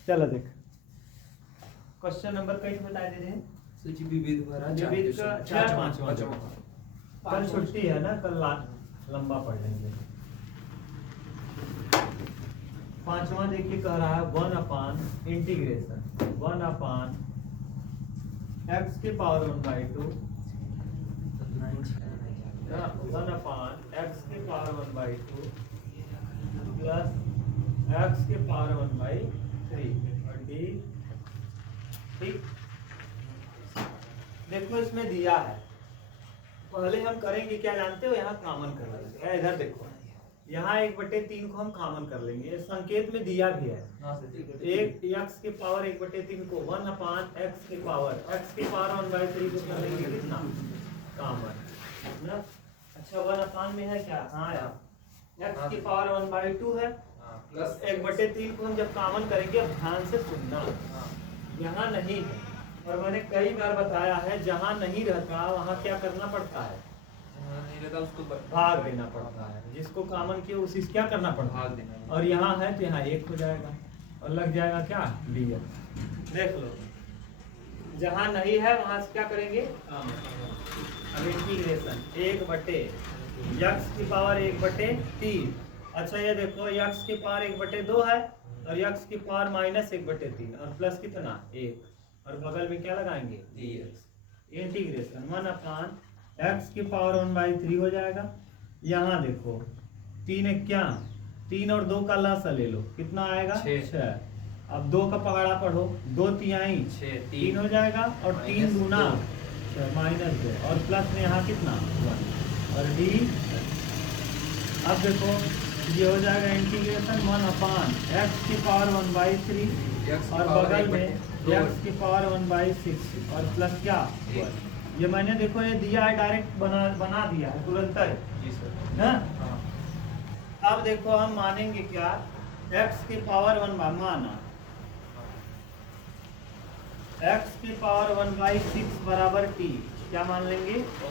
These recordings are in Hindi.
चलो देख क्वेश्चन नंबर कई बता दे रहे हैं। सूची विविध भरा विविध का चार पांचवा कल छुट्टी है ना, कल लंबा पढ़ लेंगे। पांचवा देखिए कह रहा है 1/(1/(x के पावर 1/2 1/(x के पावर 1/2 प्लस x के पावर 1/3 और डी। ठीक, देखो इसमें दिया है, पहले हम करेंगे क्या जानते हो, यहाँ कॉमन कर लेंगे। इधर देखो, यहाँ 1/3 को हम कॉमन कर लेंगे, संकेत में दिया भी है। एक x के पावर 1/3 को 1/(x के पावर 1/3 को कर लेंगे कितना कॉमन ना। अच्छा 1/(? में है क्या, हाँ यार, x की पावर 1/2 है प्लस 1/3 को हम जब कॉमन करेंगे, अब ध्यान से सुनना, यहाँ नहीं है और मैंने कई बार बताया है, जहाँ नहीं रहता वहाँ क्या करना पड़ता है, नहीं रहता उसको भाग देना पड़ता है। जिसको कॉमन किया उसी से क्या करना पड़ता है, भाग देना। और और यहाँ है तो यहाँ 1 हो जाएगा और लग जाएगा क्या dx। देख लो, जहाँ नहीं है वहाँ से क्या करेंगे, अब इंटीग्रेशन 1/x की पावर 1/3। अच्छा ये देखो, x की पावर 1/2 है और x की पावर -1/3 और प्लस कितना 1 और बगल में क्या लगाएंगे dx। इंटीग्रेशन 1/x की पावर 1/3 हो जाएगा। यहाँ देखो 3 क्या, 3 और 2 का लसा ले लो, कितना आएगा 6। अब 2 का पहाड़ा पढ़ो, 2 तिहाई 3 हो जाएगा और 3 दूना -2 और प्लस में यहाँ कितना 1 और डी। अब देखो ये हो जाएगा इंटीग्रेशन 1/x की पावर 1/3 और बगल में x की पावर 1/6 और प्लस क्या 1। ये मैंने देखो ये दिया है, डायरेक्ट बना दिया है तुरंत जी सर ना। अब देखो हम मानेंगे क्या, x की पावर 1 माना x की पावर 1/6 बराबर t, क्या मान लेंगे t।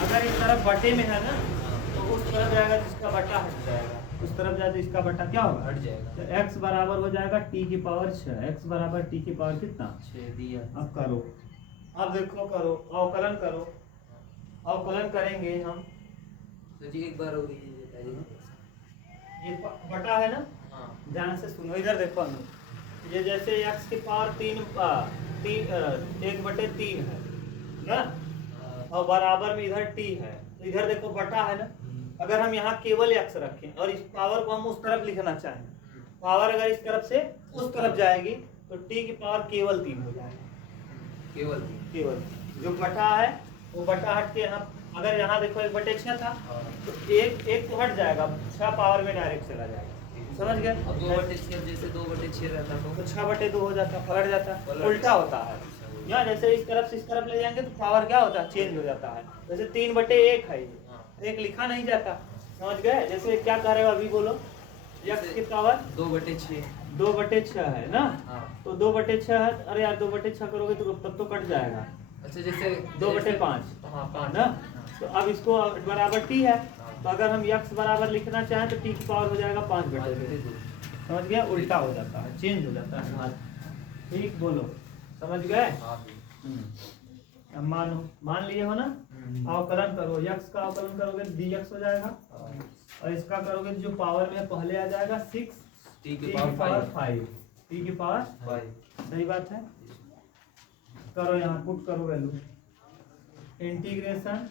अगर इस तरफ बटे में है ना तो उस तरफ जाएगा जिसका बटा हट जाएगा, उस तरफ जाए तो इसका बटा क्या होगा हट जाएगा। तो x बराबर हो जाएगा t की पावर 6। x बराबर t की पावर कितना 6 दिया। अब करो, अब देखो करो, अवकलन करो, अवकलन करेंगे हम। तो जी एक बार हो गई ये बटा है ना, हाँ ध्यान से सुनो, इधर देखो अनु, ये जैसे x की पावर 1/3 है ना और बराबर में इधर t है, इधर देखो बटा है ना। अगर हम यहाँ केवल x रखें और इस पावर को हम उस तरफ लिखना चाहें, पावर अगर इस तरफ से उस तरफ जाएगी तो t की पावर केवल 3 हो जाएगी। केवल जो बटा है वो बटा हट के यहाँ, अगर यहाँ देखो 1/6 था तो एक तो हट जाएगा, 6 पावर में डायरेक्ट चला जाएगा, समझ गए। अब 2/6 जैसे 2/6 रहता तो 6/2 हो जाता, पलट जाता, उल्टा होता है। या जैसे इस तरफ से इस तरफ ले जाएंगे तो पावर क्या होता है, चेंज हो जाता है। जैसे 3/1 है, एक लिखा नहीं जाता, समझ गए। जैसे क्या कह रहे हो अभी बोलो, x की पावर 2/6 है ना, तो 2/6 है। अरे यार 2/6 करोगे तो तब तो कट जाएगा। अच्छा जैसे 2/5 हाँ 5 ना, तो अब इसको बराबर t है, तो अगर हम x बराबर लिखना चाहें तो t की पावर हो जाएगा 5/2, समझ गया, उल्टा हो जाता है, चेंज हो जाता है। ठीक बोलो, समझ गए। अब मानो, मान लिए हो ना, अवकलन करो, x का अवकलन करोगे तो dx हो जाएगा और इसका करोगे तो जो पावर में पहले आ जाएगा 6 t की पावर 5 t की पावर 5। सही बात है, करो यहाँ पुट करो वैल्यू, इंटीग्रेशन।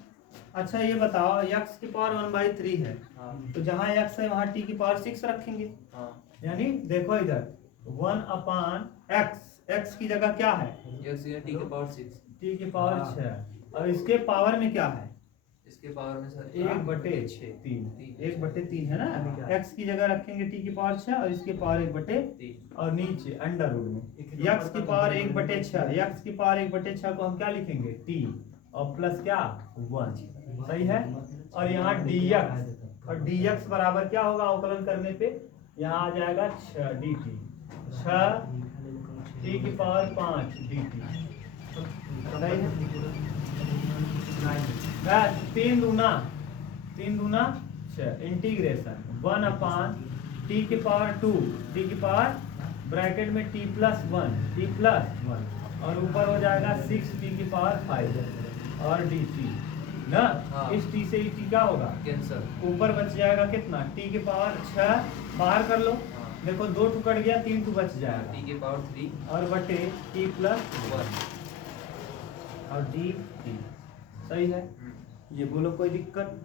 अच्छा ये बताओ x की पावर 1/3 है तो जहाँ x है वहाँ t की पावर 6 रखेंगे, यानी देखो इधर 1/x, x की जगह क्या है x t की पावर 6 t की पावर 6 और इसके पावर में क्या है, इसके पावर में सर 1/3 है ना। x की जगह रखेंगे t की पावर 6 और इसकी पावर 1/3 और नीचे अंडर रूट में x की पावर 1/6, x की पावर 1/6 को हम क्या लिखेंगे t और प्लस क्या 1, सही है। और यहाँ dx, और dx बराबर क्या होगा अवकलन करने पे, यहाँ आ जाएगा 6 dt, 6 t की पावर 5 dt, सही है। 3 दूना 6 इंटीग्रेशन 1/t की पावर 2 t की पावर ब्रैकेट में t प्लस वन और ऊपर हो जाएगा 6t की पावर 5 और dt ना। हाँ। इस t से t क्या होगा, कैंसर। ऊपर बच जाएगा कितना, t की पावर 6 बाहर कर लो। हाँ। देखो 2 टू कट गया, 3 टू बच जाएगा टी के पावर 3 और बटे t प्लस 1। और dt। सही है, ये बोलो कोई दिक्कत।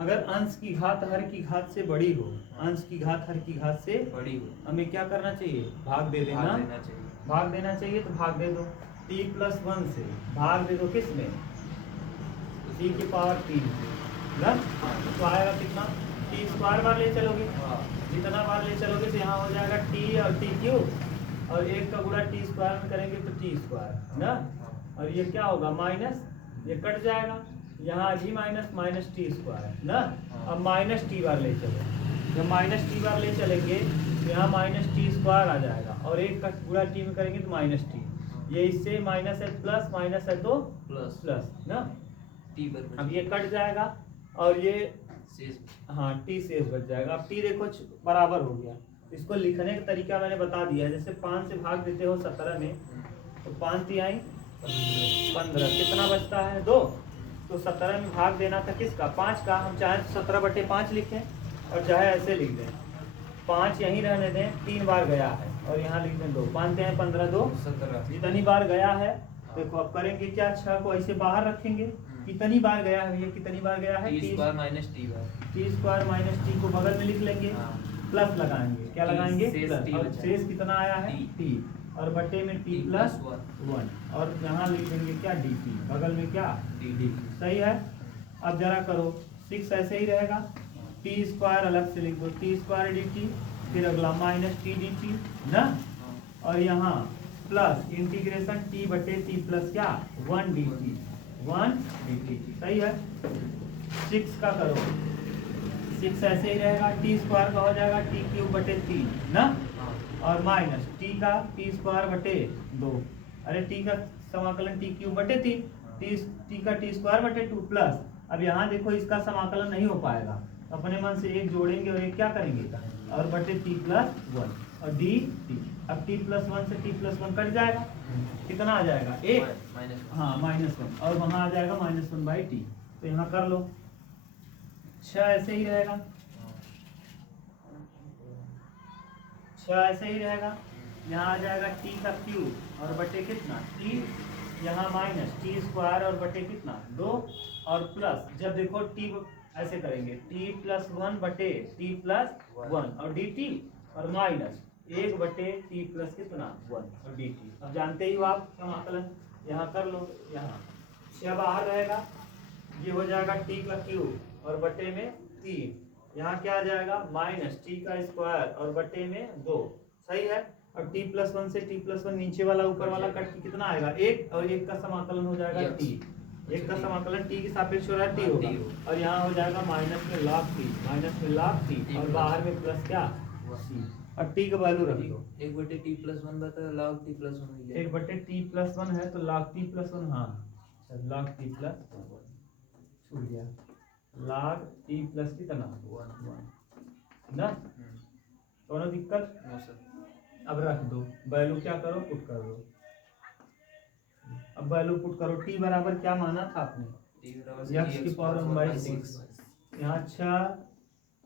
अगर अंश की घात हर की घात से बड़ी हो, अंश की घात हर की घात से बड़ी हो, हमें क्या करना चाहिए, भाग दे देना। भाग देना चाहिए। भाग देना चाहिए तो भाग दे दो। t प्लस 1 से भाग दे दो किस में, t की पावर 3 ना। तो आएगा कितना, t स्क्वायर बार ले चलोगे, हाँ। जितना बार ले चलोगे तो यहाँ हो जाएगा t और t क्यूब और 1 का गुणा t स्क्वायर में करेंगे तो t स्क्वायर ना। और ये क्या होगा माइनस, ये कट जाएगा, यहाँ भी माइनस टी स्क्वायर ना। अब माइनस टी बार ले चलो, जब माइनस टी बार ले चलेंगे तो यहाँ माइनस टी स्क्वायर आ जाएगा और 1 का पूरा टी में करेंगे तो माइनस टी। ये इससे माइनस है प्लस, माइनस है तो प्लस प्लस ना। टी पर अब ये कट जाएगा और ये शेष। हाँ टी शेष बच जाएगा। अब टी देखो बराबर हो गया। इसको लिखने का तरीका मैंने बता दिया है। जैसे 5 से भाग देते हो 17 में तो 5 तिहाई 15, कितना बचता है 2। तो 17 में भाग देना था किसका, 5 का। हम चाहे तो 17/5 लिखें और चाहे ऐसे लिख दें, 5 यहीं रहने दें, 3 बार गया है और यहाँ लिख दें 2। 5 तिहाई 15, 2 17। जितनी बार गया है। देखो अब करेंगे क्या, 6 को ऐसे बाहर रखेंगे। कितनी बार गया है, ये कितनी बार गया है, T square minus T bar. T square minus T को बगल में लिख लेंगे, प्लस लगाएंगे। क्या लगाएंगे, प्लस। और शेष कितना आया है टी और बटे में टी प्लस 1 और यहाँ लिख देंगे क्या डी टी, बगल में क्या डी। सही है। अब जरा करो, 6 ऐसे ही रहेगा, टी स्क्वायर अलग से लिख दो, टी स्क्वायर डी टी, फिर अगला माइनस टी डी टी ना। और यहाँ प्लस इंटीग्रेशन टी बटे टी प्लस क्या 1 डी टी, 1 डी टी। सही है। 6 का करो, 6 ऐसे ही रहेगा, टी स्क्वायर का हो जाएगा टी क्यूब बटे 3 ना। और माइनस टी का टी स्क्वायर बटे 2, अरे टी का समाकलन टी क्यूब बटे 3, टी का टी स्क्वायर बटे 2 प्लस। अब यहाँ देखो इसका समाकलन नहीं हो पाएगा, अपने मन से एक जोड़ेंगे और एक क्या करेंगे और बटे टी प्लस 1 और डी टी। अब टी प्लस 1 से टी प्लस 1 कट जाएगा, कितना आ जाएगा 1, हाँ -1 और वहाँ आ जाएगा -1/t। तो यहाँ कर लो, 6 ऐसे ही रहेगा, 6 ऐसे ही रहेगा। यहाँ आ जाएगा टी का क्यूब और बटे कितना टी, यहाँ माइनस टी स्क्वायर और बटे कितना 2 और प्लस। जब देखो टी ऐसे करेंगे, टी प्लस 1 बटे टी प्लस 1 और डी टी और माइनस 1 बटे टी प्लस कितना 1 और डी टी। अब जानते ही हो आप समाकलन, यहाँ कर लो। यहाँ 6 बाहर रहेगा, ये हो जाएगा टी का क्यूब और बटे में 3, यहाँ क्या आ जाएगा माइनस टी का स्क्वायर और बटे में 2। सही है। और t प्लस 1 से t प्लस 1 नीचे वाला ऊपर वाला कट के कितना आएगा 1 और 1 का समाकलन हो जाएगा t, 1 का समाकलन t के सापेक्ष हो रहा है t होगा और यहाँ हो जाएगा माइनस में log t, माइनस में log t और बाहर में प्लस क्या c। और t का वैल्यू रख दो, 1 बटे टी प्लस 1 बता log t प्लस 1 मिल जाएगा। 1 बटे t प्लस 1 है तो log t प्लस 1, हाँ log t प्लस 1 छूट गया, log t प्लस कितना 1 ना। कोनो दिक्कत, अब रख दो, वैल्यू क्या करो पुट कर दो। अब वैल्यू पुट करो, t बराबर क्या माना था आपने, x की पावर 1/6। यहाँ 6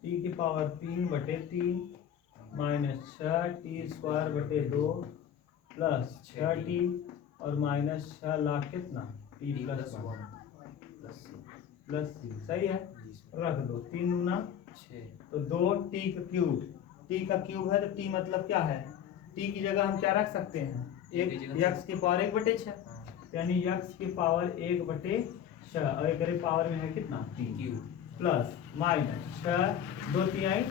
t की पावर 3 बटे 3 माइनस 6 टी स्क्वायर बटे 2 प्लस 6 टी और माइनस 6 लाख कितना टी प्लस 1 प्लस सी। सही है। रख दो, 3 दूना 6 तो 2 टी का क्यूब, टी का क्यूब है तो टी मतलब क्या है, टी की जगह हम क्या रख सकते हैं, एक x की पावर 1/6 यानी x की पावर 1/6 और एक पावर में है कितना t प्लस माइनस 6 2 तिहाई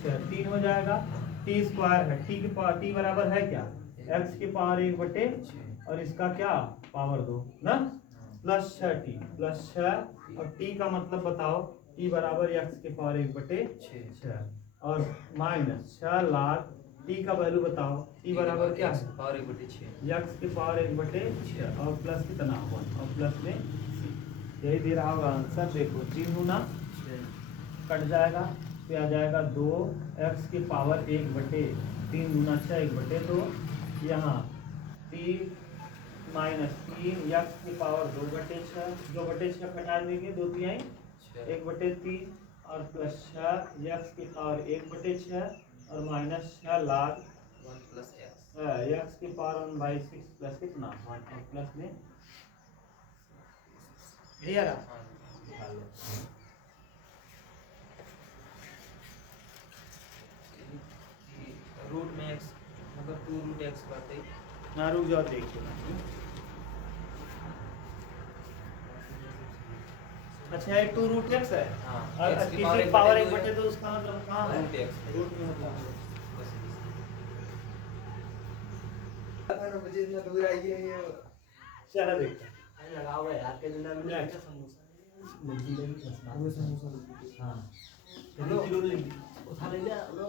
6 3 हो जाएगा। t स्क्वायर है, t की पावर t बराबर है क्या x की पावर 1/6 और इसका क्या पावर 2 ना, प्लस 6t प्लस 6 और t का मतलब बताओ, t बराबर x की पावर 1/6 और माइनस 6 लाख t का वैल्यू बताओ, t बराबर क्या है पावर 1/6 x की पावर 1/6 और प्लस कितना 1 और प्लस में c। यही दे रहा होगा आंसर। देखो 3 गुना कट जाएगा तो आ जाएगा 2 x की पावर 1/6 3 गुना 6 1/2 यहाँ 3 माइनस 3 x की पावर 2/6 2/6 घटा देंगे 2/3 1/3 और प्लस 6 x की पावर 1/6 और minus 6 log 1 plus x x की पावर 1/6 प्लस कितना 1 और प्लस में क्लियर है रूट में एक्स मतलब 2 रूट एक्स करते ना रुक जाओ देखिए अच्छा ये 2 रूट x है हाँ और x की किसी पावर 1/2 तो उसका मतलब कहाँ है रूट एक्स रूट में होता है अगर मुझे इतना दूर आई है ये चलो देखते हैं लगा हुआ है यार के दिन में क्या समोसा वो समोसा हां किलो किलो उठा ले जा लो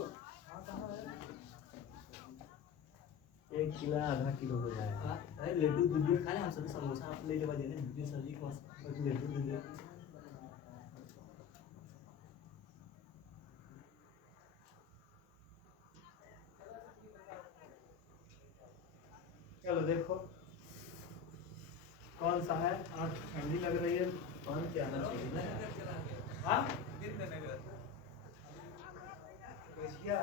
1 किलो आधा किलो हो जाएगा अरे लड्डू दूध खाने हम सभी समोसा आप ले के बाद देने दूध सब्जी को लड्डू दूध चलो देखो कौन सा है आँख ठंडी लग रही है कौन क्या आना चाहिए ना हाँ क्या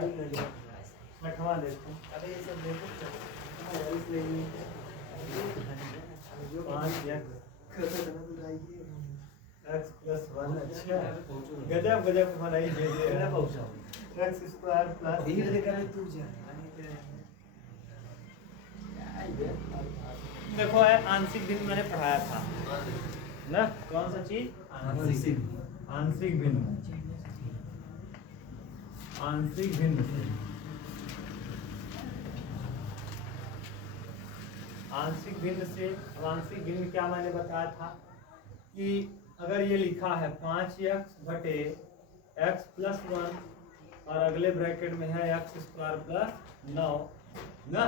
है छठवां देखो अरे ये सब देखो जो 5 x plus 1 अच्छा गजब गजब बनाई दे मैं पहुंचाऊं x स्क्वायर प्लस धीरे धीरे कर तू जा देखो है आंशिक भिन्न मैंने पढ़ाया था ना कौन सा चीज आंशिक भिन्न आंशिक भिन्न आंशिक भिन्न से अब आंशिक भिन्न क्या मैंने बताया था कि अगर ये लिखा है 5x बटे x प्लस 1 और अगले ब्रैकेट में है x स्क्वायर प्लस 9 ना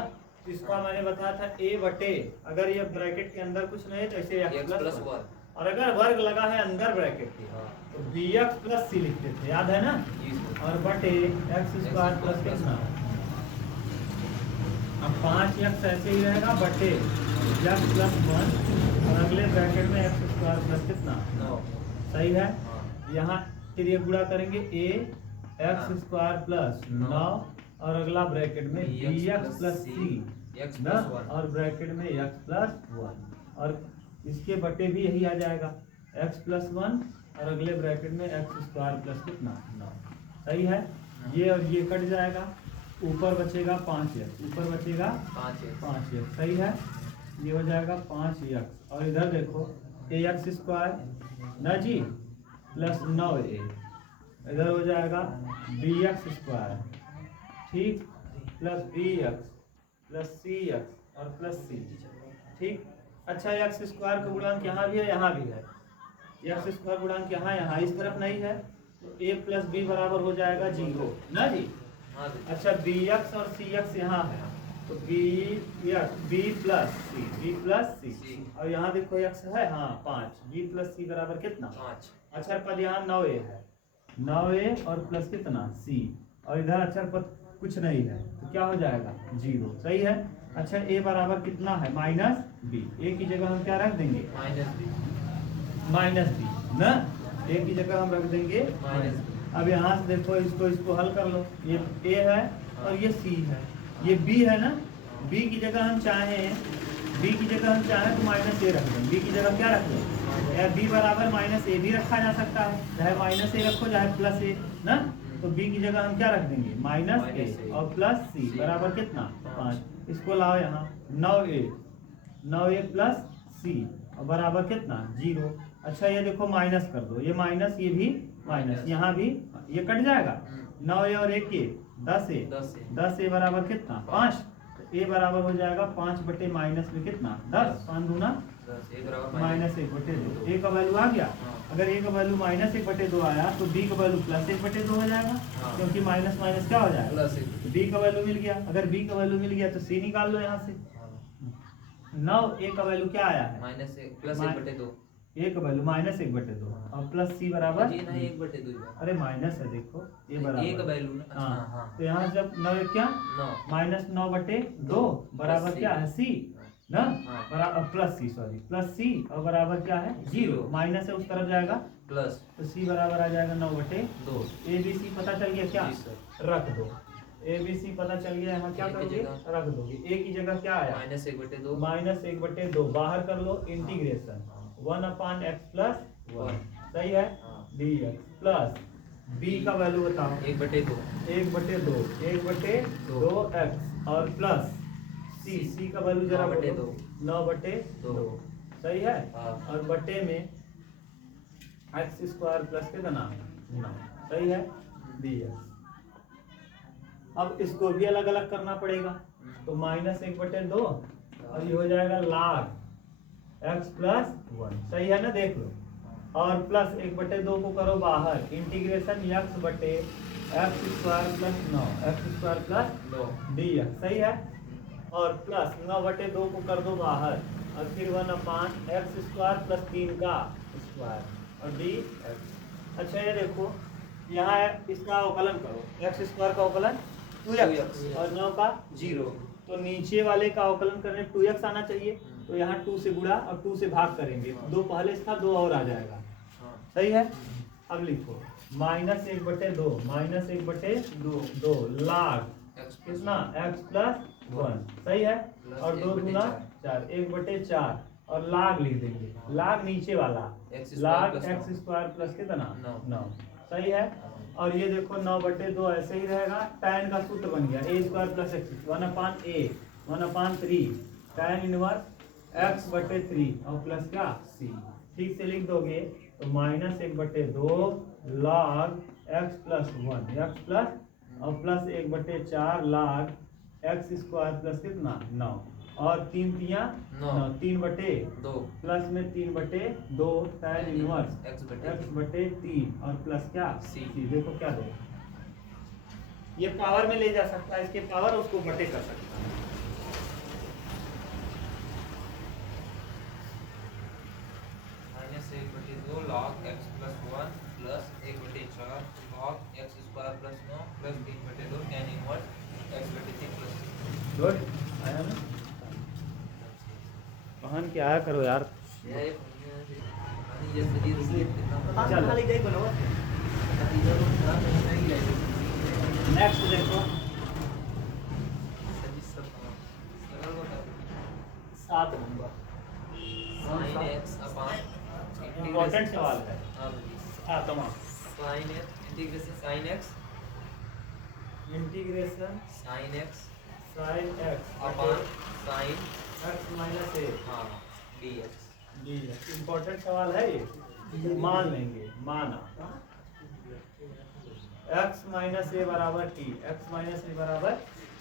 तो इसका मैंने बताया था a बटे अगर ये ब्रैकेट के अंदर कुछ नहीं है तो ऐसे x प्लस 1 और अगर वर्ग लगा है अंदर ब्रैकेट के तो bx प्लस c लिखते थे याद है ना और बटे x स्क्वायर प्लस कितना अब 5x ऐसे ही रहेगा बटे x प्लस 1 और अगले ब्रैकेट में x स्क्वायर प्लस कितना 9 सही है यहाँ फिर ये गुणा करेंगे a x स्क्वायर प्लस 9 और अगला ब्रैकेट में bx प्लस c x ना प्लस 1 और ब्रैकेट में x प्लस 1 और इसके बटे भी यही आ जाएगा x प्लस 1 और अगले ब्रैकेट में x स्क्वायर प्लस कितना 9 सही है ये और ये कट जाएगा ऊपर बचेगा 5x ऊपर बचेगा 5x सही है ये हो जाएगा 5x और इधर देखो ax स्क्वायर ना जी प्लस 9a इधर हो जाएगा bx स्क्वायर ठीक प्लस bx प्लस cx और प्लस c ठीक अच्छा x स्क्वायर का गुणांक यहाँ भी है यहाँ भी है x स्क्वायर गुणांक यहाँ इस तरफ नहीं है तो a प्लस b बराबर हो जाएगा 0 ना जी अच्छा bx और cx यहाँ है तो b प्लस c और यहाँ देखो x है हाँ 5 b प्लस c बराबर कितना 5 अक्षर पद यहाँ 9a है 9a और प्लस कितना c और इधर अक्षर पद कुछ नहीं है तो क्या हो जाएगा 0 सही है अच्छा a बराबर कितना है माइनस b a की जगह हम क्या रख देंगे माइनस b ना a की जगह हम रख देंगे माइनस अब यहाँ से देखो इसको हल कर लो ये a है और ये c है ये b है ना b की जगह हम चाहें तो माइनस a रख दें b की जगह क्या रख दें या b बराबर माइनस a भी रखा जा सकता है चाहे माइनस a रखो चाहे प्लस a ना तो b की जगह हम क्या रख देंगे माइनस a और प्लस c बराबर कितना 5 इसको लाओ यहाँ 9a प्लस c और बराबर कितना 0 अच्छा ये देखो माइनस कर दो ये माइनस ये भी माइनस यहाँ भी ये कट जाएगा 9a और 1a 10a बराबर कितना 5 a बराबर हो जाएगा 5 बटे माइनस में कितना 10 5 दूना माइनस 1/2 a का वैल्यू आ गया अगर a का वैल्यू माइनस 1/2 आया तो b का वैल्यू प्लस 1/2 हो जाएगा क्योंकि माइनस माइनस क्या हो जाएगा b का वैल्यू मिल गया अगर b का वैल्यू मिल गया तो c निकाल लो यहाँ से 9 a का वैल्यू क्या आया है माइनस प्लस 1/2 एक वैल्यू माइनस 1/2 और प्लस सी बराबर जी नहीं 1/2 अरे माइनस है देखो ये एक बराबर वैल्यू ना अच्छा हाँ हाँ तो यहाँ जब 9 क्या 9 माइनस 9/2 बराबर C। क्या है सी ना हाँ। बराबर प्लस सी सॉरी प्लस सी और बराबर क्या है 0 माइनस है उस तरफ जाएगा प्लस तो सी बराबर आ जाएगा 9/2 ए बी सी पता चल गया क्या जी सर रख दो ए बी सी पता चल गया यहाँ क्या A की करोगे जगह? रख दोगे ए की जगह क्या आया -1/2 -1/2 बाहर कर लो इंटीग्रेशन 1/x + 1 सही है हाँ। dx प्लस b का वैल्यू बताओ 1/2 1/2 1/2x और प्लस c का वैल्यू जरा 9/2 9/2 सही है हाँ। और बटे में x² प्लस कितना 9 सही है dx अब इसको भी अलग अलग करना पड़ेगा तो -1/2 और ये हो जाएगा log x + 1 सही है ना देख लो और प्लस 1/2 को करो बाहर इंटीग्रेशन x/(x² + 9 x² + 2 dx सही है और प्लस 9/2 को कर दो बाहर और फिर 1/x² + 3 का स्क्वायर और dx अच्छा ये देखो यहाँ इसका अवकलन करो x² का अवकलन 2x और 9 का 0 तो नीचे वाले का अवकलन करने 2x आना चाहिए तो यहाँ 2 से गुणा और 2 से भाग करेंगे 2 पहले से था 2 और आ जाएगा सही है अब लिखो -1/2 -1/2 log कितना x + 1 सही है और 2 गुना 4 1/4 और log लिख देंगे log नीचे वाला log x² प्लस कितना 9 सही है और ये देखो 9/2 ऐसे ही रहेगा tan का सूत्र बन गया a² + x 1/a 1/3 tan inverse x/3 और प्लस क्या c ठीक से लिख दोगे तो -1/2 log x + 1 x प्लस और प्लस 1/4 log x² प्लस कितना 9 और 3 तिया 9 3/2 प्लस में 3/2 tan इनवर्स x/3 और प्लस क्या C। देखो क्या दे ये पावर में ले जा सकता है इसके पावर उसको बटे कर सकता है -1/2 log x + 1 plus 1/4 log x² + 9 plus 3/2 tan inverse x/3 plus good आया ना पहन के आया करो यार ये पानी जैसे जी रुपये कितना चल नेक्स्ट देखो 7 नंबर sin x अपन इम्पोर्टेंट सवाल है हाँ तमाम sin x integration sin x integration sin x sin x upon sin x minus a हाँ dx dx इम्पोर्टेंट सवाल है ये मान लेंगे माना x माइनस a बराबर t x माइनस a बराबर t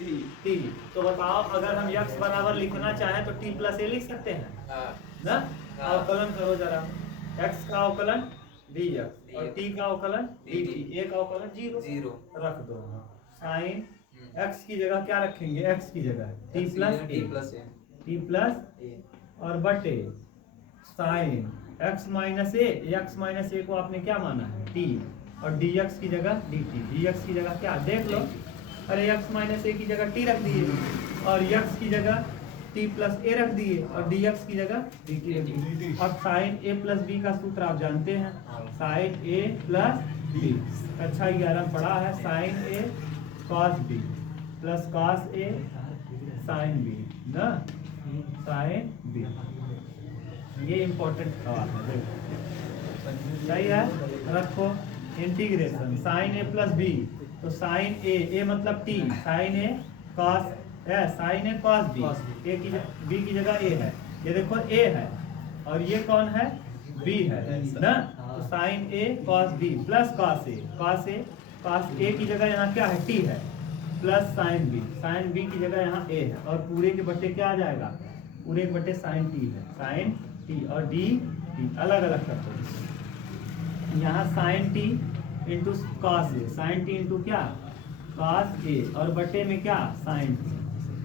तो बताओ अगर हम x बराबर लिखना चाहें तो t प्लस a लिख सकते हैं हाँ ना हाँ। अवकलन करो जरा x का अवकलन dx और t का अवकलन dt a का अवकलन 0 रख दो साइन x की जगह क्या रखेंगे x की जगह t प्लस a और बटे साइन x माइनस a को आपने क्या माना है t और dx की जगह dt dx की जगह क्या देख लो अरे x माइनस a की जगह t रख दिए और x की जगह t प्लस a रख दिए और dx की जगह dt रख दिए अब साइन a प्लस b का सूत्र आप जानते हैं साइन a प्लस b अच्छा 11 पढ़ा है sine a cos b plus cos a sine b ना साइन b ये इम्पोर्टेंट सवाल है देखो सही है रखो integration sine a plus b तो साइन a मतलब t sine a cos sine a cos b a की b की जगह a है ये देखो a है और ये कौन है b है ना तो sine a cos b plus cos a की जगह यहाँ क्या है t है प्लस साइन b की जगह यहाँ a है और पूरे के बटे क्या आ जाएगा पूरे के बटे साइन t है साइन t और d अलग अलग कर दो यहाँ sign t into cos A sign T into क्या कॉस ए और बटे में क्या साइन टी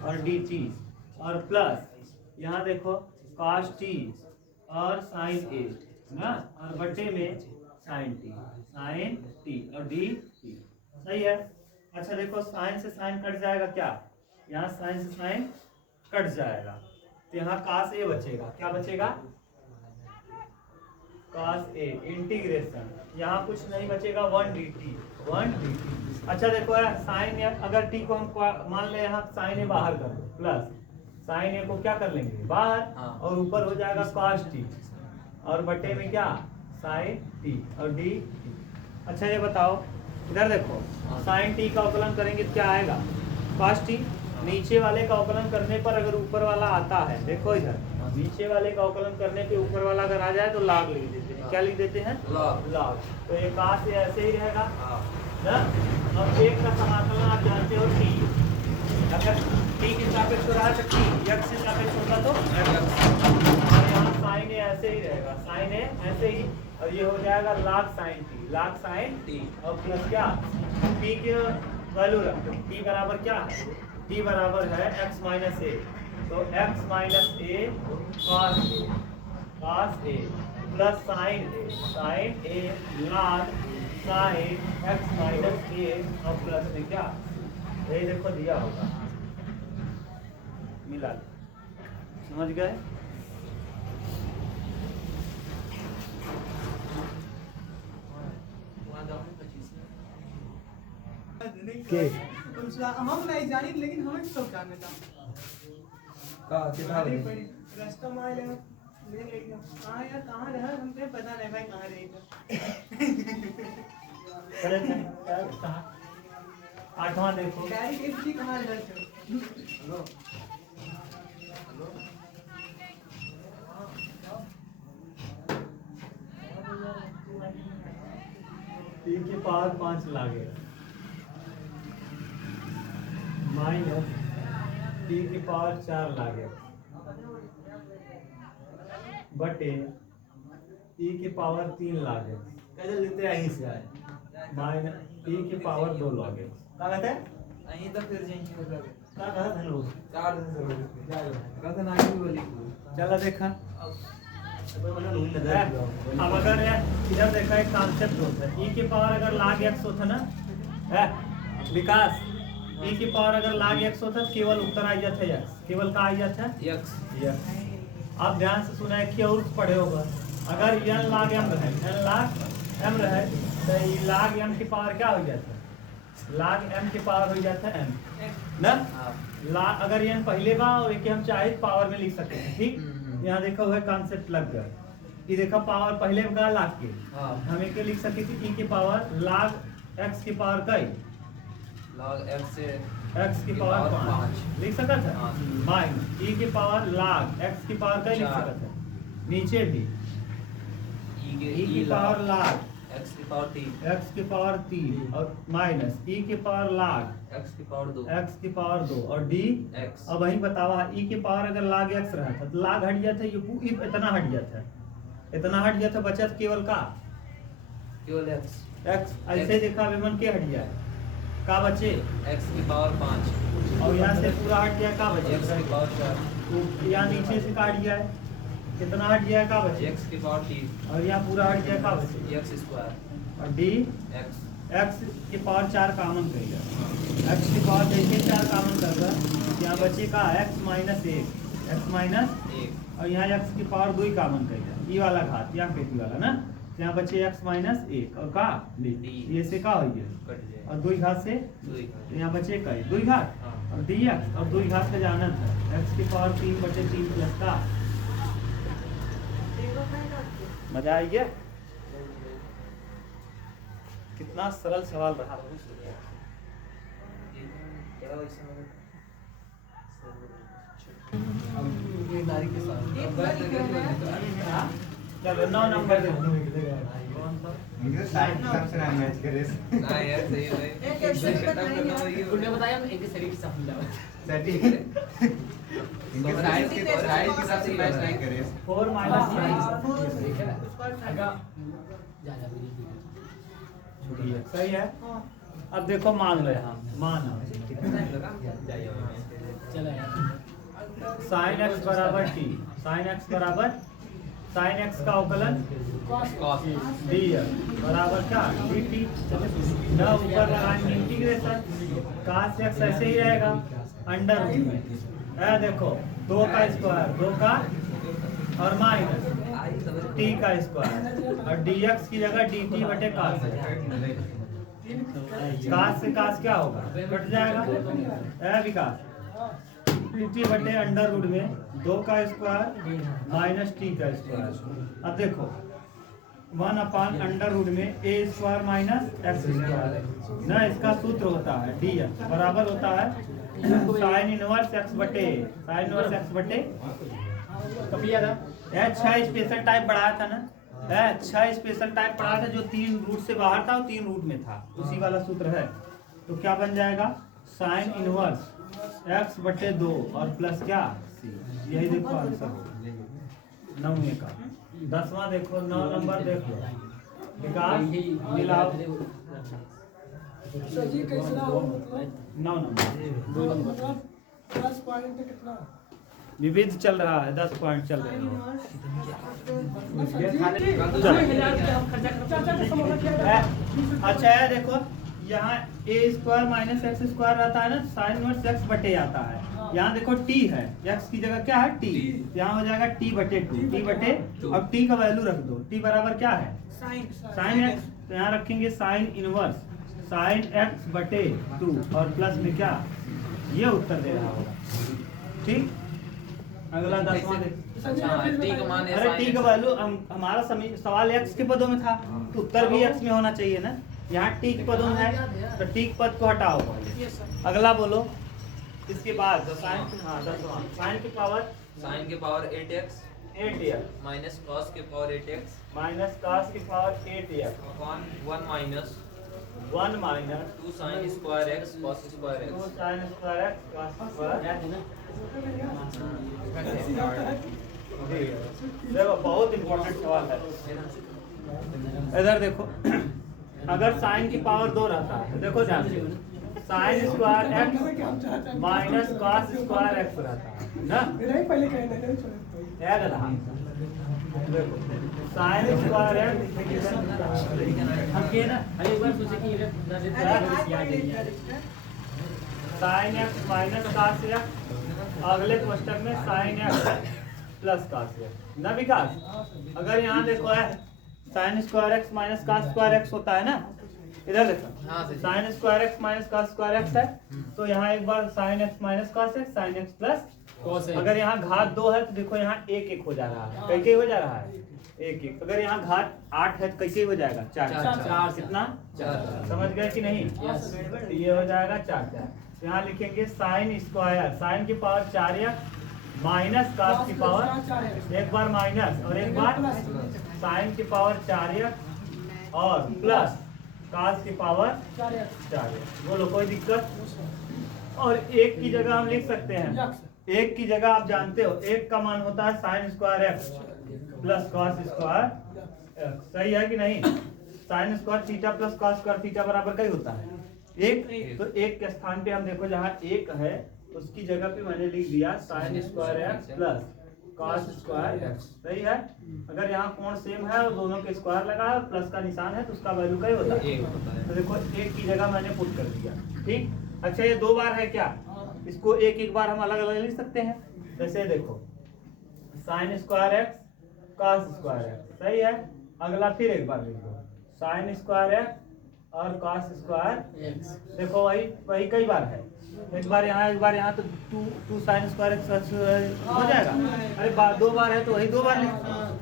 और डी टी और प्लस यहाँ देखो कॉस टी और साइन ए ना, और बटे में साइन टी और डी टी। सही है। अच्छा देखो साइन से साइन कट जाएगा क्या, यहाँ साइन से साइन कट जाएगा, तो यहाँ cos a बचेगा। क्या बचेगा? cos a इंटीग्रेशन, यहाँ कुछ नहीं बचेगा, 1 dt। अच्छा देखो यार साइन अगर टी को हम मान ले यहाँ साइन ए बाहर कर दो, प्लस साइन ए को क्या कर लेंगे बाहर, और ऊपर हो जाएगा cos टी और बटे में क्या साइन टी और डी। अच्छा ये बताओ इधर देखो, साइन टी का अवकलन करेंगे तो क्या आएगा cos टी। नीचे वाले का अवकलन करने पर अगर ऊपर वाला आता है, देखो इधर नीचे वाले का अवकलन करने पे ऊपर वाला अगर आ जाए तो लाग लिख देते हैं। क्या लिख देते हैं? लाग। तो ये cos से ऐसे ही रहेगा ना। अब एक का समाकलन आप जानते हो टी, अगर टी के सापेक्ष हो रहा है तो टी, x के सापेक्ष होगा तो और यहाँ साइन ए ऐसे ही रहेगा, साइन ए ऐसे ही, और ये हो जाएगा लाग साइन टी और प्लस क्या p के वैल्यू रख दो। p बराबर क्या है? p बराबर है x माइनस ए, तो x minus A cos a plus sine A log sine x minus ए और प्लस में क्या, यही देखो दिया होगा, मिला लो। समझ गए? के हम नहीं जानी लेकिन हमें सब जानने था रास्ता मार ले हाँ यार कहाँ रहा हमको पता नहीं भाई कहाँ रहेगा। 8वां देखो, गाड़ी के कहाँ रहा थे। हेलो टी की पावर 5 लागे माइनस टी की पावर 4 लागे बटे टी की पावर 3 लागे, कैसे लिखते हैं? यहीं से आए माइनस टी की पावर 2 लागे। क्या कहते हैं? अहीं तो फिर जाएंगे हो जाएगा क्या कहते हैं लोग? 4 दिन से क्या कहते ना ही बोली चलो देखा, मतलब नहीं नजर अब अगर इधर देखा एक कॉन्सेप्ट होता है, e की पावर अगर लाग x होता ना है विकास, e की पावर अगर लाग x होता तो केवल उत्तर आ जाता है x, केवल का आ जाता है x। आप ध्यान से सुना है कि और पढ़े होगा, अगर n लाग m रहे, n लाग m रहे तो ये लाग m की पावर क्या हो जाता है, लाग m की पावर हो जाता है m ना। लाग अगर n पहले बा और एक हम चाहे पावर में लिख सकते हैं, ठीक। यहाँ देखा हुआ कॉन्सेप्ट लग गया, ये देखा पावर पहले का लाग के हम एक लिख सकते थे e की पावर लाग x की पावर कई, log x से x की पावर 5 लिख सकता था, माइनस e की पावर लाग x की पावर कई लिख सकता था, नीचे भी e की पावर लाग x की पावर 3 x की पावर 3 और माइनस e की पावर लाग x की पावर 2 x की पावर 2 और d x। अब वही बतावा e की पावर अगर लाग x रहा था तो लाग हट जाता, ये इतना हट जाता, इतना हट जाता, बचत केवल का केवल x x ऐसे देखा विमन के हट जाए का बचे x की पावर 5 और यहाँ से पूरा हट गया का बचे x की पावर 4 तो यहाँ नीचे से काट गया है कितना हट गया का बचे x की पावर 3 और यहाँ पूरा हट गया का बचे x स्क्वायर और d x x की पावर 4 कामन कर गया, x की पावर जैसे 4 कामन कर गया, यहाँ बचे का x माइनस 1 x माइनस 1 और यहाँ x की पावर 2 ही कामन कर गया, ई वाला घात यहाँ खेती वाला ना, तो यहाँ बचे x माइनस 1 और का d, ये से का हो गया कट जाए और 2 घात से, 2 तो यहाँ बचे का 2 घात और dx और 2 घात का जाना था x की पावर 3 बटे 3 प्लस का। मजा आई गया? कितना सरल सवाल रहा। ये नारी के साथ चलो 9 नंबर दे इनके साइड हिसाब से ना मैच करे ना यार सही है एक एक्सरसाइज करेंगे। उन्होंने बताया हम एक शरीर के साथ मिला सेटिंग इनके साइड के हिसाब से मैच नहीं करे 4 माइनस सही है। अब देखो मान लो यहाँ माना साइन एक्स बराबर टी, साइन एक्स बराबर साइन एक्स का अवकलन cos डी बराबर क्या डी टी। न ऊपर लगाएंगे इंटीग्रेशन, cos x ऐसे ही रहेगा अंडर रूट में है, देखो 2 का स्क्वायर 2 का और माइनस t का स्क्वायर और dx की जगह dt बटे cos है। cos से cos क्या होगा, कट जाएगा है विकास, dt बटे अंडर रूट में 2 का स्क्वायर माइनस t का स्क्वायर। अब देखो 1 अपान अंडर रूट में a square minus x square ना, इसका सूत्र होता है dx बराबर होता है साइन इनवर्स x बटे साइन इनवर्स x बटे कभी याद है 6 स्पेशल टाइप पढ़ाया था ना, 6 स्पेशल टाइप पढ़ाया था जो 3 रूट से बाहर था और 3 रूट में था, उसी वाला सूत्र है। तो क्या बन जाएगा साइन इनवर्स x बटे 2 और प्लस क्या c, यही देखो आंसर 9वें का। 10वां देखो 9 नंबर देखो विकास मिलाओ सर जी कैसा हो मतलब 9 नंबर मतलब 10 पॉइंट पे कितना विविध चल रहा है, 10 पॉइंट चल रहे हैं। अच्छा है देखो यहाँ a square minus x square रहता है ना, साइन इनवर्स x बटे आता है। यहाँ देखो t है, x की जगह क्या है t, यहाँ हो जाएगा t बटे 2 t बटे, अब t का वैल्यू रख दो, t बराबर क्या है साइन x, तो यहाँ रखेंगे साइन इनवर्स साइन x बटे 2 और प्लस में क्या, ये उत्तर दे रहा होगा। ठीक, अगला 10वां t का मान अरे t का वैल्यू हमारा सवाल x के पदों में था तो उत्तर भी x में होना चाहिए ना, यहाँ t के पदों में है तो t के पद को हटाओ पहले। अगला बोलो इसके बाद साइन की पावर sin के power 8x 8x minus cos के पावर 8x माइनस cos की power 8x upon 1 minus 1 minus 2 sin square x cos square 2 x। sin square x cos square. देखो बहुत इंपॉर्टेंट सवाल है, इधर देखो अगर साइन की पावर 2 रहता है, देखो ध्यान से sign square x minus cos square x रहता है ना, नहीं पहले कहना याद रहा। देखो साइन स्क्वायर एक्स हम के ना एक बार सोचे कि sine X minus cos X, अगले क्वेश्चन में sine X plus cos X ना विकास। अगर यहाँ देखो है sine square x minus cos square X होता है ना, इधर देखो sine square x minus cos square X है, तो यहाँ एक बार sine X minus cos X sine X plus cos. अगर यहाँ घात 2 है तो देखो यहाँ 1 1 हो जा रहा है, कई हो जा रहा है 1 1। अगर यहाँ घात 8 है तो कई हो जाएगा 4 कितना 4, समझ गए कि नहीं, ये हो जाएगा 4 4। यहाँ लिखेंगे साइन स्क्वायर साइन की पावर 4x माइनस कॉस की पावर एक बार माइनस और एक बार साइन की पावर 4x और प्लस कॉस की पावर 4x। बोलो कोई दिक्कत। और एक की जगह हम लिख सकते हैं, एक की जगह आप जानते हो एक का मान होता है sine square x plus cos square x, सही है कि नहीं। Sine square theta plus cos square theta बराबर का ही होता है एक। तो एक के स्थान पे हम देखो जहाँ एक है उसकी जगह पे मैंने लिख दिया sign square x plus cos square x, सही है। अगर यहाँ कोण सेम है और दोनों के स्क्वायर लगा है प्लस का निशान है तो उसका वैल्यू क्या होता है, तो देखो एक की जगह मैंने पुट कर दिया। ठीक, अच्छा ये 2 बार है क्या, इसको एक एक बार हम अलग अलग लिख सकते हैं। जैसे देखो sine square x cos square x, सही है। अगला फिर एक बार लिख दो साइन स्क्वायर एक्स और कॉस स्क्वायर एक्स, देखो वही कई बार है, एक बार यहाँ तो 2 साइन स्क्वायर एक्स हो जाएगा। अरे 2 बार है तो वही 2 बार लिख।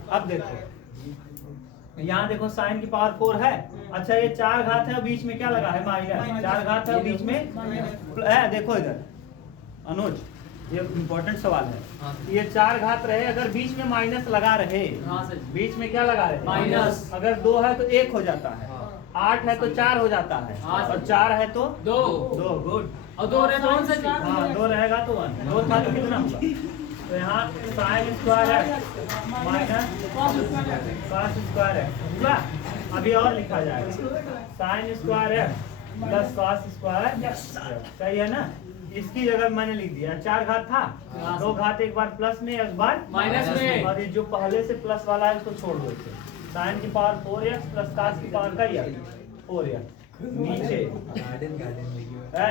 अब देखो यहाँ देखो साइन की पावर 4 है, अच्छा ये 4 घात है और बीच में क्या लगा है माइनस, 4 घात है बीच में है। देखो इधर अनुज ये इम्पोर्टेंट सवाल है, ये 4 घात रहे अगर बीच में माइनस लगा रहे, बीच में क्या लगा रहे माइनस, अगर 2 है तो 1 हो जाता है, 8 है तो 4 हो जाता है और 4 है तो 2 गुड, और 2 रहे तो 1 हाँ 2 रहेगा तो 1, 2 था तो कितना होगा। तो यहाँ साइन स्क्वायर है माइनस कॉस स्क्वायर है पूरा, अभी और लिखा जाएगा साइन स्क्वायर है प्लस कॉस स्क्वायर, सही है ना। इसकी जगह मैंने लिख दिया 4 घात था, 2 घात एक बार प्लस में एक बार माइनस में, और ये जो पहले से प्लस वाला है उसको छोड़ दो, साइन की पावर 4x प्लस कास की पावर का x 4x नीचे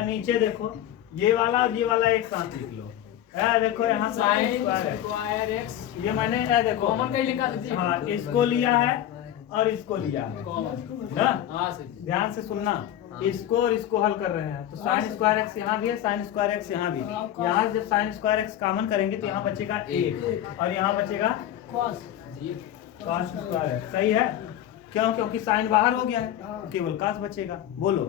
नीचे देखो ये वाला और ये वाला एक साथ लिख लो। देखो यहाँ साइन स्क्वायर एक्स ये मैंने देखो कॉमन कहीं लिखा दीजिए। हाँ इसको लिया है और इसको लिया है कॉमन ना। हाँ सर ध्यान से सुनना, इसको और इसको हल कर रहे हैं तो साइन स्क्वायर एक्स यहाँ भी है, साइन स्क्वायर एक्स यहाँ भी। यहाँ जब साइन स्क्वायर एक्स कॉमन करेंगे तो यहाँ बचेगा 1 और यहाँ बचेगा कॉस कॉस स्क्वायर एक्स। सही है क्यों? क्योंकि साइन बाहर हो गया है, केवल कॉस बचेगा। बोलो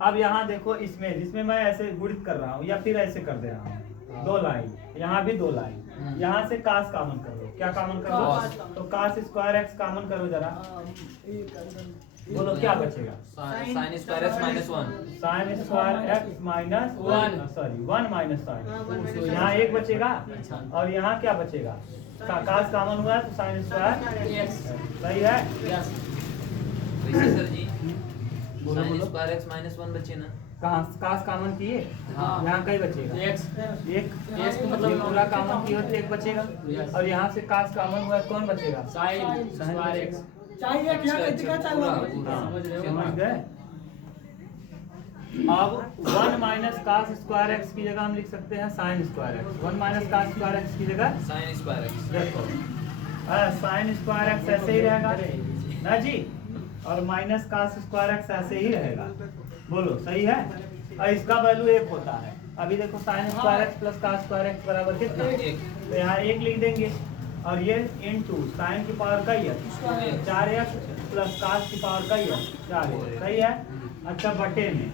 अब यहाँ देखो इसमें मैं ऐसे गुणित कर रहा हूँ या फिर ऐसे कर दे रहा हूँ, 2 लाइन यहाँ भी 2 लाइन, यहाँ से कास कॉमन कर लो। क्या कॉमन कर लो? तो कास स्क्वायर एक्स कॉमन करो जरा, बोलो क्या बचेगा? Sine square x minus 1 sine square x minus 1 sorry 1 minus sine, यहाँ 1 बचेगा और यहाँ क्या बचेगा? कास कॉमन हुआ है तो साइन स्क्वायर एक्स सही है। वैसे सर जी बोलो साइन बोलो स्क्वायर एक्स माइनस 1 बचे ना। कास कॉमन किए, हाँ। यहाँ कई बचेगा? एक्स एक एक्स को मतलब ये पूरा कॉमन किए तो 1 बचेगा और यहाँ से कास कॉमन हुआ है कौन बचेगा? साइन स्क्वायर एक्स चाहिए क्या कहते क्या चालू पूरा, है? पूरा। समझ रहे हो? समझ गए? अब 1 माइनस कास स्क्वायर एक्स की जगह हम लिख सकते हैं sine square x. 1 minus cos square x की जगह साइन स्क्वायर एक्स देखो साइन स्क्वायर एक्स ऐसे ही रहेगा ना जी, और माइनस कास स्क्वायर एक्स ऐसे ही रहेगा। बोलो सही है? और इसका वैल्यू 1 होता है। अभी देखो sine square x plus cos square x बराबर कितना? 1 तो यहाँ 1 लिख देंगे और ये इनटू साइन की पावर का ही 4x प्लस कास की पावर का ही 4x। सही है? अच्छा बटे में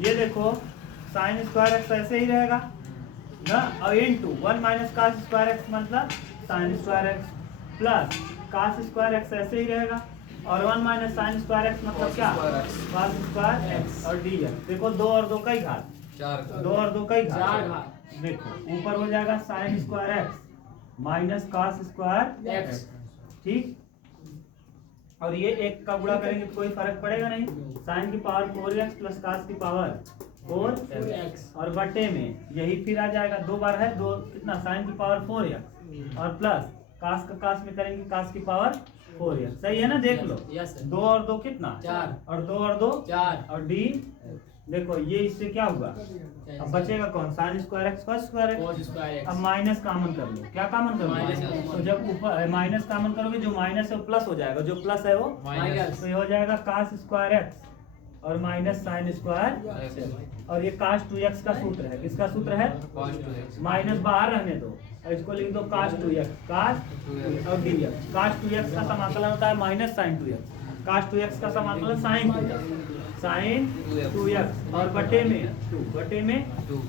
ये देखो साइन स्क्वायर एक्स ऐसे ही रहेगा ना, और into 1 minus cos square X मतलब sine square x plus cos square x ऐसे ही रहेगा और 1 माइनस साइन स्क्वायर एक्स मतलब क्या? कास स्क्वायर एक्स और dx। देखो 2 और 2 का ही घात, 2 और 2 का ही घात। देखो ऊपर हो जाएगा sine square x minus cos square x ठीक, और ये 1 का गुणा करेंगे तो कोई फर्क पड़ेगा नहीं। साइन की पावर 4x प्लस कास की पावर 4x और बटे में यही फिर आ जाएगा 2 बार है 2 कितना? साइन की पावर 4x और प्लस कास का कास में करेंगे कास की पावर 4x। सही है ना? देख लो यस सर 2 और 2 कितना? 4 और 2 और 2 4 और d देखो ये इससे क्या हुआ? अब बचेगा कौन? Sign square x cos square x. Cos square x अब माइनस कॉमन कर लो। क्या कॉमन कर माइनस लो? कॉमन। तो जब ऊपर माइनस कॉमन करोगे जो माइनस है वो प्लस हो जाएगा, जो प्लस है वो माइनस तो ये हो जाएगा कास स्क्वायर एक्स और माइनस साइन स्क्वायर और ये कास 2x का सूत्र है। किसका सूत्र है? माइनस बाहर रहने दो और इसको लिख दो कास 2x कास और dx। कास 2x का समाकलन होता है माइनस साइन 2x, कास 2x का समाकलन साइन 2x साइन 2x और बटे में 2 बटे में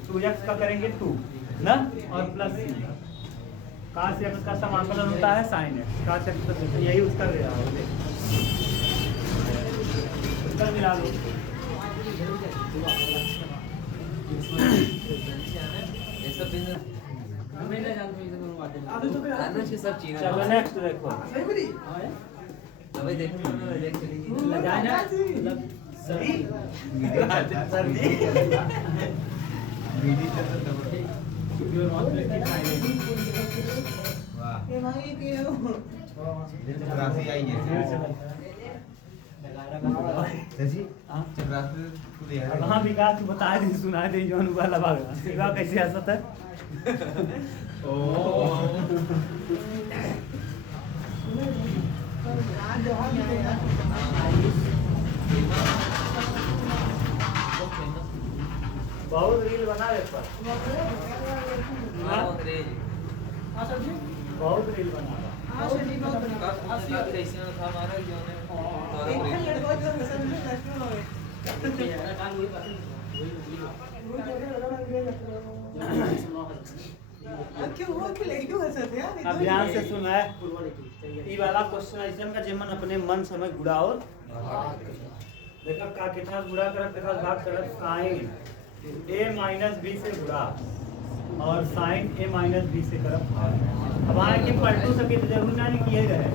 2x का करेंगे 2 ना और प्लस कास x का समाकलन होता है साइन x। कास x का यही उत्तर दे रहा हूँ, उत्तर मिला लो। ये सब बिजनेस मैं नहीं जानता इसे कौन बात है। अभी तो क्या जानना चाहिए सब चीजें। चलो नेक्स्ट देखो सही बोली अबे देखो ना देख चलेगी लगाना मतलब सही वाह ये भाई के हो राशि आई है शशि हाँ? राशि को ले अब हाँ विकास बता दे सुना दे जो वाला भागा शिवा कैसे हंसत है। आज जहां में आया बहुत रील बना दे पर हाँ अंग्रेज हां सर जी बहुत रील बना रहा। हां सर जी बहुत का का कैसे में था हमारा जो ने एक लड़का जो सर जी लड़का हो क्यों हुआ कि लड़की हो सकते हैं अब ध्यान से सुन है ई वाला क्वेश्चन ऐसा का जेमन अपने मन समय गुड़ा और देखा का कितना गुड़ा करत कितना भाग करत साइन a माइनस बी से गुड़ा और साइन a माइनस बी से करत भाग। अब आए के पलटू सके तो जरूर ना नहीं किए रहे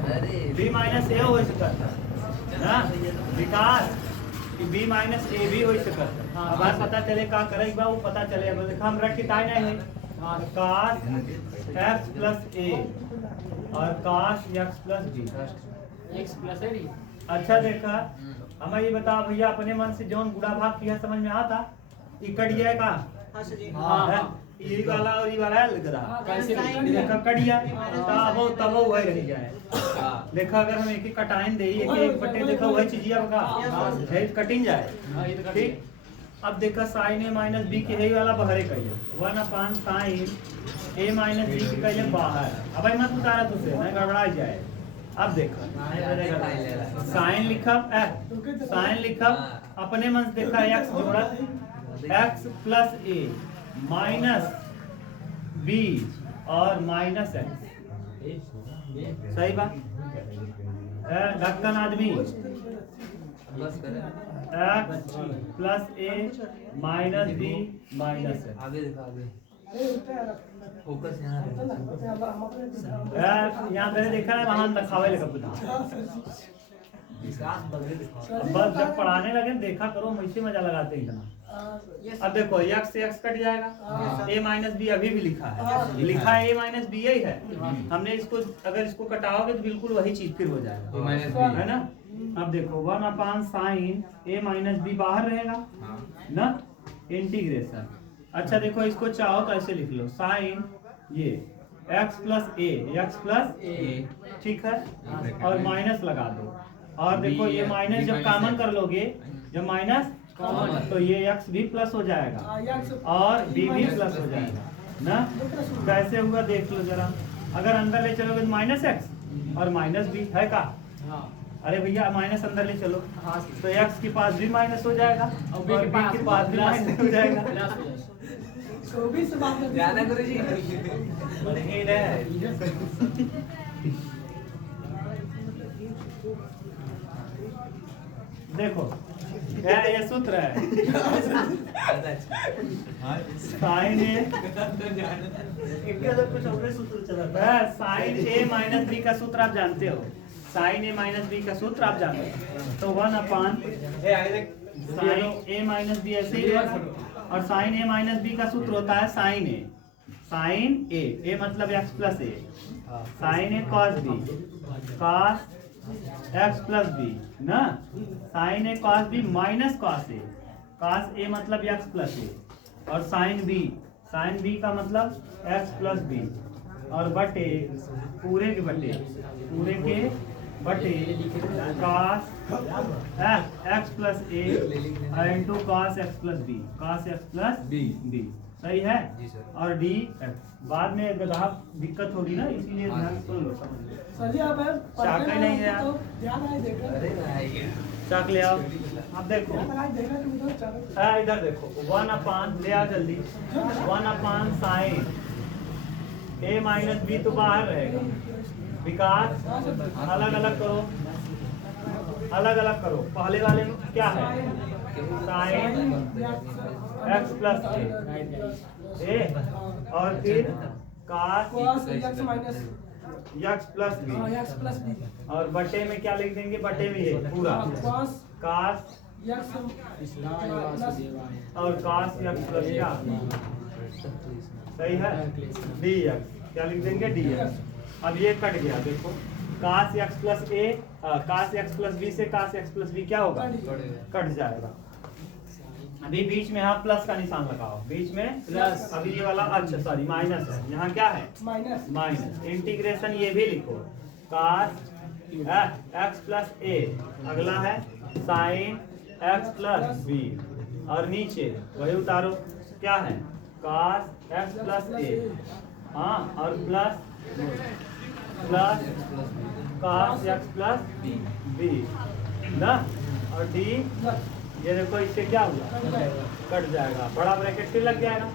b माइनस a हो सकता है ना विकास कि b माइनस a भी हो सकता है। अब आज पता चले का करे बा वो पता चले। अब देखा हम रख के ताई नहीं है कास x प्लस a और कास x plus b x plus है डी। अच्छा देखा, हमें ये बताओ भैया, अपने मन से जौन गुड़ा भाग किया समझ में आता, ये कट गया का? हाँ सर जी। है? ये वाला और ये वाला है लग रहा, देखा कट गया, तब वही रह जाए। देखा अगर हम एक ही कटाइन दे, एक बटे देखा वही चीजिया बका कटिंग जाए। ठीक, अब देखा साइन ए माइनस बी के है वाला बहरे कहिए 1 साइन ए माइनस बी के कहिए बाहर। अब मत उतारा तुझसे नहीं गड़बड़ा जाए। अब देखो साइन लिखा, साइन लिखा अपने मन से देखा एक्स जोड़ा एक्स प्लस ए माइनस बी और माइनस एक्स। सही बात, ढक्कन आदमी बस करें एक्स प्लस ए माइनस बी माइनस एक्स। आगे देखो आगे फोकस यहाँ यहाँ करे देखा है वहां दिखावे लगा बुधा। बस जब पढ़ाने लगे देखा करो, मुझसे मजा लगाते इतना। अब देखो एक्स से एक्स कट जाएगा, ए माइनस बी अभी भी लिखा है, लिखा है ए माइनस बी यही है। हमने इसको अगर इसको कटाओगे तो बिल्कुल वही चीज फिर हो जाएगा, है ना। अब देखो 1 साइन ए माइनस बी बाहर रहेगा ना, इंटीग्रेशन। अच्छा देखो इसको चाहो तो ऐसे लिख लो, साइन ये x प्लस ए, ठीक है, और माइनस लगा दो। और देखो ये माइनस जब कॉमन कर लोगे, जब माइनस तो ये x भी प्लस हो जाएगा और b भी प्लस हो जाएगा ना। कैसे हुआ देख लो जरा, अगर अंदर ले चलोगे तो माइनस x और माइनस b है का। अरे भैया माइनस अंदर ले चलो तो x के पास भी माइनस हो जाएगा और b के पास भी माइनस हो जाएगा। जाना गुरु जी नहीं रहे। देखो ये सूत्र है, साइन ए कुछ और सूत्र चला है। साइन ए माइनस बी का सूत्र आप जानते हो, साइन ए माइनस बी का सूत्र आप जानते हो। तो 1 साइन ए माइनस बी ऐसे ही रहेगा। और साइन ए माइनस बी का सूत्र होता है साइन ए, साइन ए मतलब X plus A, sine A cos B cos X plus B ना, sine A cos B minus cos A मतलब एक्स प्लस ए, और साइन बी का मतलब एक्स प्लस बी और बटे पूरे के बटे cos X plus A into cos X plus B. सही है जी सर। और डी एक्स बाद में गधा दिक्कत होगी ना, इसीलिए ध्यान सुन लो समझ लो। सर जी आप चाक ही नहीं है यार, ध्यान आए देख अरे भाई चाक ले आओ। अब देखो इधर देखो 1 ले आओ जल्दी, 1 साइन ए माइनस बी तो बाहर रहेगा, विकास अलग अलग करो। पहले वाले में क्या है, साइन एक्स प्लस ए और फिर कॉस एक्स प्लस बी और बटे में क्या लिख देंगे, बटे में ये पूरा कॉस और कॉस एक्स प्लस क्या सही है डी एक्स, क्या लिख देंगे डी एक्स। अब ये कट गया, देखो cos x प्लस ए cos x प्लस बी से cos x प्लस बी क्या होगा, कट जाएगा। अभी बीच में यहाँ प्लस का निशान लगाओ, बीच में प्लस, अभी ये वाला अच्छा सॉरी माइनस है, यहाँ क्या है माइनस। इंटीग्रेशन ये भी लिखो cos x प्लस ए, अगला है sin x प्लस बी और नीचे वही उतारो क्या है cos x प्लस ए, हाँ और plus cos x plus B ना, और डी ये देखो इससे क्या हुआ कट जाएगा, बड़ा ब्रैकेट फिर लग जाएगा।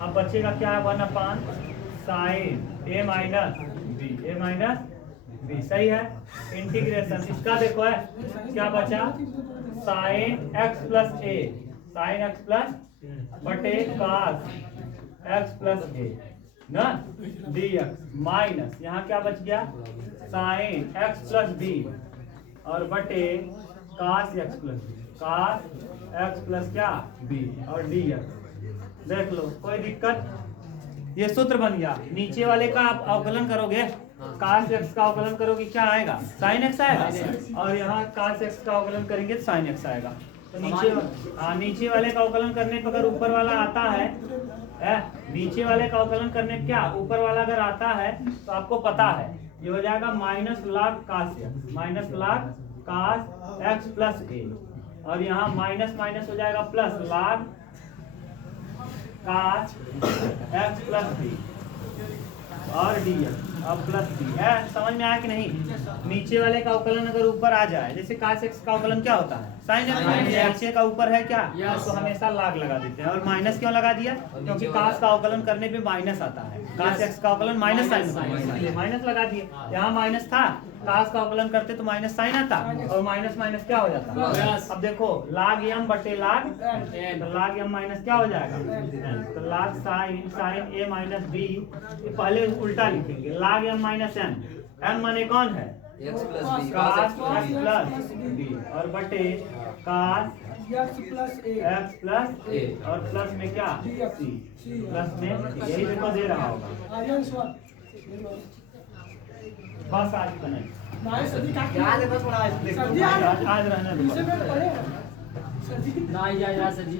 अब बचेगा क्या है 1 साइन ए माइनस बी, सही है। इंटीग्रेशन इसका देखो है क्या बचा, sign X plus A, sign X plus बटे cos x प्लस ए ना डी एक्स माइनस यहाँ क्या बच गया साइन एक्स प्लस बी और बटे cos x plus B, cos x plus क्या बी और डी एक्स। देख लो कोई दिक्कत, ये सूत्र बन गया। नीचे वाले का आप अवकलन करोगे cos x का अवकलन करोगे क्या आएगा? sin x आएगा। और यहाँ cos x का अवकलन करेंगे तो sin x आएगा। तो नीचे वाले का अवकलन करने पर अगर ऊपर वाला आता है, नीचे वाले का अवकलन करने पर क्या ऊपर वाला अगर आता है तो आपको पता है ये हो जाएगा minus log cos x, minus log cos x plus a, और यहाँ माइनस माइनस हो जाएगा plus log cos x plus b और dx अब प्लस b है। समझ में आया कि नहीं? नीचे वाले का अवकलन अगर ऊपर आ जाए, जैसे cos x का अवकलन क्या होता है? sin x। नीचे का ऊपर है क्या तो हमेशा log लगा देते हैं। और माइनस क्यों लगा दिया? क्योंकि cos का अवकलन करने पे माइनस आता है। cos x का अवकलन माइनस sin माइनस लगा दिए। यहाँ माइनस था, cos का अवकलन करते तो माइनस sin आता और माइनस माइनस क्या हो जाता? अब देखो log m बटे log, तो log m माइनस क्या हो जाएगा? तो log sin a minus b, पहले उल्टा लिखेंगे log m minus n, m माने कौन है? x plus b cos x plus b और बटे cos x plus a x plus a और प्लस में क्या c, प्लस में यही देखो दे रहा होगा। आर्यन स्वर बस आज का नहीं, भाई सदी का याद है बस थोड़ा सर्दी आज रहने दो। इसे में पढ़े सर्दी ना या सर जी